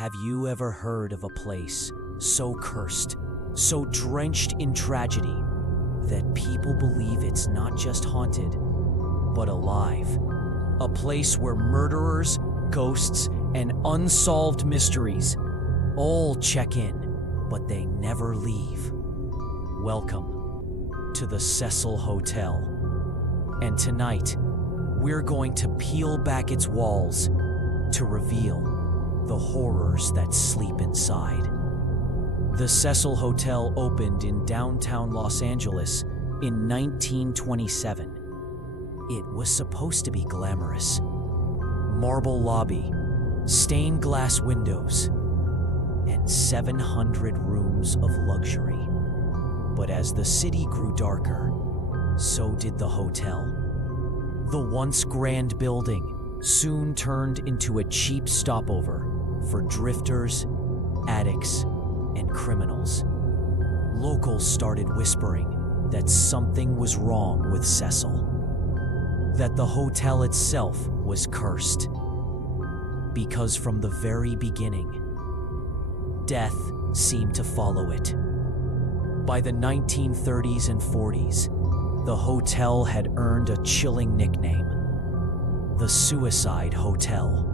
Have you ever heard of a place so cursed, so drenched in tragedy, that people believe it's not just haunted, but alive? A place where murderers, ghosts, and unsolved mysteries all check in, but they never leave. Welcome to the Cecil Hotel. And tonight, we're going to peel back its walls to reveal the horrors that sleep inside. The Cecil Hotel opened in downtown Los Angeles in 1927. It was supposed to be glamorous. Marble lobby, stained glass windows, and 700 rooms of luxury. But as the city grew darker, so did the hotel. The once grand building soon turned into a cheap stopover for drifters, addicts, and criminals. Locals started whispering that something was wrong with Cecil, that the hotel itself was cursed. Because from the very beginning, death seemed to follow it. By the 1930s and 40s, the hotel had earned a chilling nickname: the Suicide Hotel.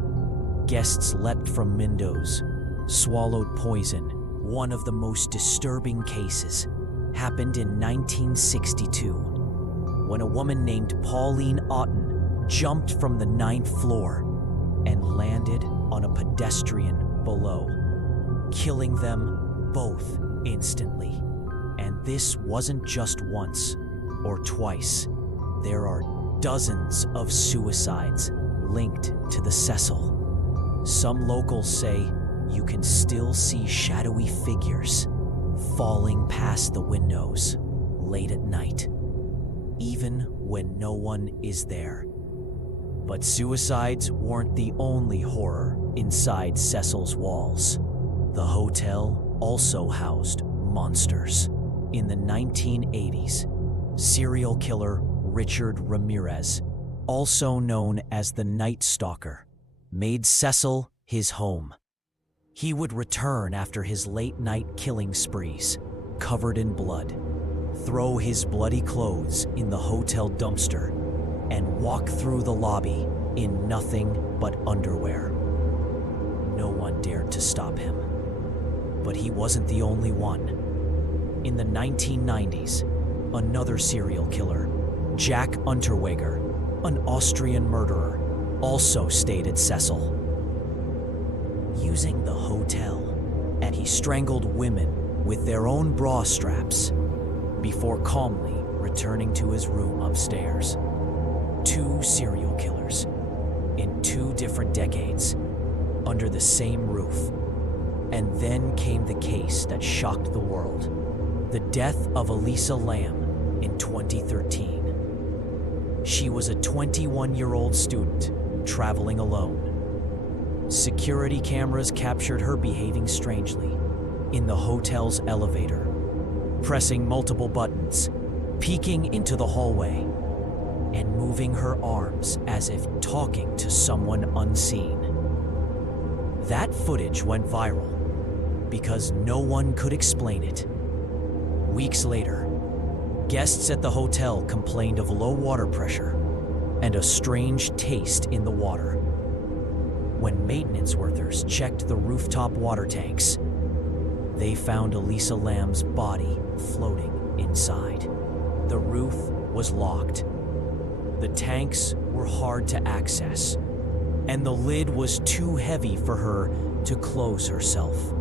Guests leapt from windows, swallowed poison. One of the most disturbing cases happened in 1962, when a woman named Pauline Otten jumped from the 9th floor and landed on a pedestrian below, killing them both instantly. And this wasn't just once or twice. There are dozens of suicides linked to the Cecil. Some locals say you can still see shadowy figures falling past the windows late at night, even when no one is there. But suicides weren't the only horror inside Cecil's walls. The hotel also housed monsters. In the 1980s, serial killer Richard Ramirez, also known as the Night Stalker, made Cecil his home. He would return after his late-night killing sprees, covered in blood, throw his bloody clothes in the hotel dumpster, and walk through the lobby in nothing but underwear. No one dared to stop him. But he wasn't the only one. In the 1990s, another serial killer, Jack Unterweger, an Austrian murderer, also stayed at Cecil. Using the hotel, and he strangled women with their own bra straps before calmly returning to his room upstairs. 2 serial killers in 2 different decades under the same roof. And then came the case that shocked the world: the death of Elisa Lam in 2013. She was a 21-year-old student traveling alone. Security cameras captured her behaving strangely in the hotel's elevator, pressing multiple buttons, peeking into the hallway, and moving her arms as if talking to someone unseen. That footage went viral because no one could explain it. Weeks later, guests at the hotel complained of low water pressure and a strange taste in the water. When maintenance workers checked the rooftop water tanks, they found Elisa Lam's body floating inside. The roof was locked. The tanks were hard to access, and the lid was too heavy for her to close herself.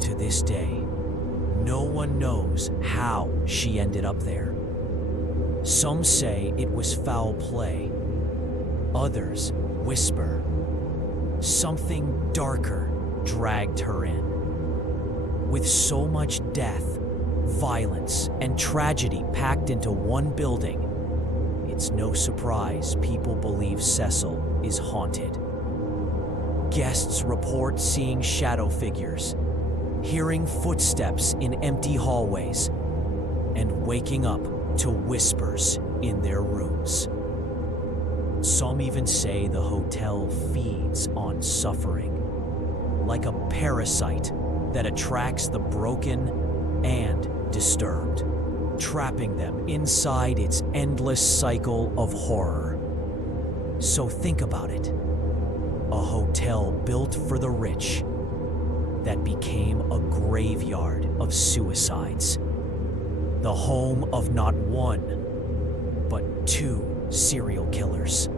To this day, no one knows how she ended up there. Some say it was foul play. Others whisper something darker dragged her in. With so much death, violence, and tragedy packed into one building, it's no surprise people believe Cecil is haunted. Guests report seeing shadow figures, hearing footsteps in empty hallways, and waking up to whispers in their rooms. Some even say the hotel feeds on suffering, like a parasite that attracts the broken and disturbed, trapping them inside its endless cycle of horror. So think about it. A hotel built for the rich that became a graveyard of suicides. The home of not one, but two serial killers.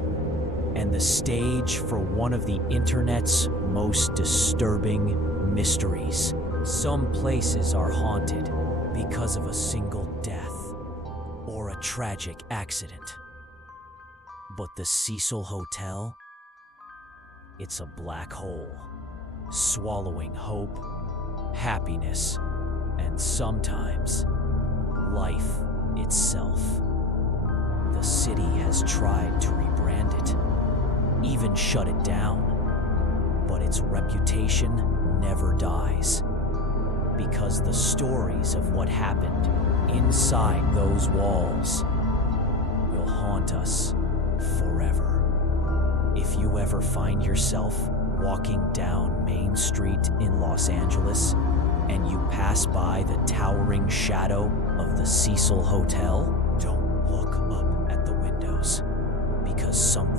And the stage for one of the internet's most disturbing mysteries. Some places are haunted because of a single death or a tragic accident. But the Cecil Hotel? It's a black hole, swallowing hope, happiness, and sometimes life itself. The city has tried to rebrand it, even shut it down, but its reputation never dies, because the stories of what happened inside those walls will haunt us forever. If you ever find yourself walking down Main Street in Los Angeles and you pass by the towering shadow of the Cecil Hotel, don't look up at the windows, because some